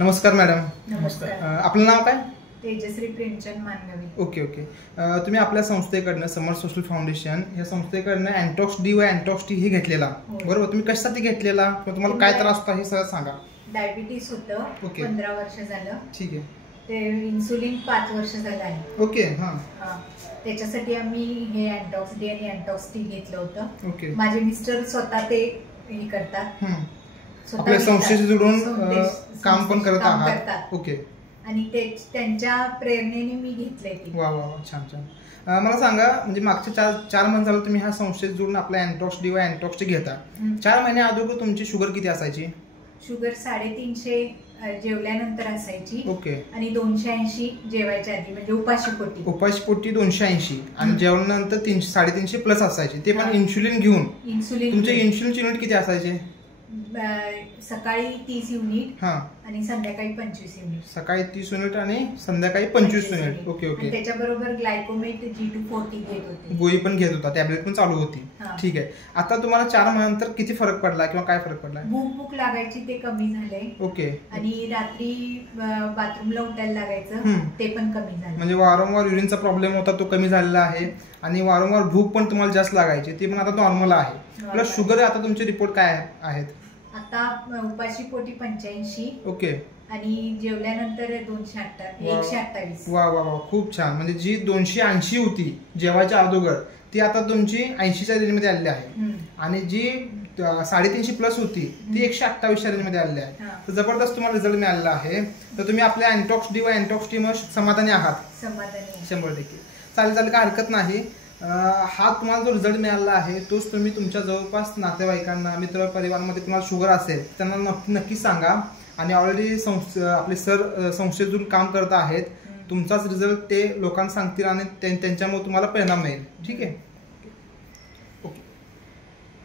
नमस्कार मॅडम. नमस्कार. आपलं नाव काय? तेजश्री प्रेमचंद मानवी. ओके. तुम्ही आपल्या संस्थेकडनं समर सोशल फाउंडेशन या संस्थेकडनं अँटॉक्स डी व अँटॉक्स टी हे घेतलेला, बरोबर? तुम्ही कशासाठी घेतलेला किंवा तुम्हाला काय त्रास होता हे सगळं सांगा. डायबिटीस होतं. 15 वर्ष झालं. ठीक आहे. ते इन्सुलिन 5 वर्ष झालं आहे. ओके. हां, त्याच्यासाठी आम्ही हे अँटॉक्स डी आणि अँटॉक्स टी घेतलं होतं. ओके. माझे मिस्टर स्वतः ते हे करतात, आपल्या संस्थेशी जोडून काम पण करत आहात. ओके. आणि त्यांच्या प्रेरणेने मी घेतलंय ते. वा वा, छान छान. मला सांगा, म्हणजे मागच्या 4 महिने झालं तुम्ही ह्या संस्थेत जोडून आपल्या अँटॉक्स डी व अँटॉक्स टी घेता. 4 महिने अगोदर तुमची शुगर किती असायची? शुगर 350 जेवल्यानंतर असायची. ओके. आणि 280 जेवायच्या आधी, म्हणजे उपाशी पोटी 280 आणि जेवणानंतर 350 प्लस असायची, ते पण इन्सुलिन घेऊन. तुमचे इन्सुलिनचे युनिट किती असायचे? सकाळी 30 युनिट आणि संध्याकाळी 25 युनिट. सकाळी 30 युनिट आणि संध्याकाळी 25 युनिट. Okay okay. त्याच्याबरोबर ग्लायकोमेट G240 घेत होते. गोळी पण घेत होता, टॅबलेट पण चालू होती. ठीक आहे. आता तुम्हाला 4 महिन्यानंतर किती फरक पडला किंवा काय फरक पडला? भूक लागायची ते कमी झाले. ओके. आणि रात्री बाथरूमला उठायला लागायचं ते पण कमी झालं. म्हणजे वारंवार युरिनचा प्रॉब्लेम होता तो कमी झालेला आहे आणि वारंवार भूक पण तुम्हाला जास्त लागायची ती पण आता नॉर्मल आहे. प्लस शुगर आता तुमचे रिपोर्ट काय आहेत? आता उपाशी पोटी 85. ओके. आणि जेवल्यानंतर 128. वा वा वा, खूप छान. म्हणजे जी 280 होती जेवायच्या अगोदर ती आता तुमची 80च्या रेंजमध्ये आलेली आहे. आणि जी 350 प्लस होती ती 128च्या रेंजमध्ये आलेली आहे. तर जबरदस्त तुम्हाला रिझल्ट मिळालेला आहे. तर तुम्ही आपल्या अँटॉक्स डी व अँटॉक्स टी मध्ये समाधानी आहात? समाधानी. 100%. चालेल, काय हरकत नाही. हा तुम्हाला जो रिझल्ट मिळाला आहे तोच तुम्ही तुमच्या जवळपास नातेवाईकांना, मित्र परिवारामध्ये तुम्हाला शुगर असेल त्यांना नक्की सांगा. आणि ऑलरेडी आपले सर संस्थेतून काम करत आहेत. तुमचाच रिझल्ट ते लोकांना सांगतील आणि त्यांच्यामुळे तुम्हाला परिणाम मिळेल. ठीक आहे.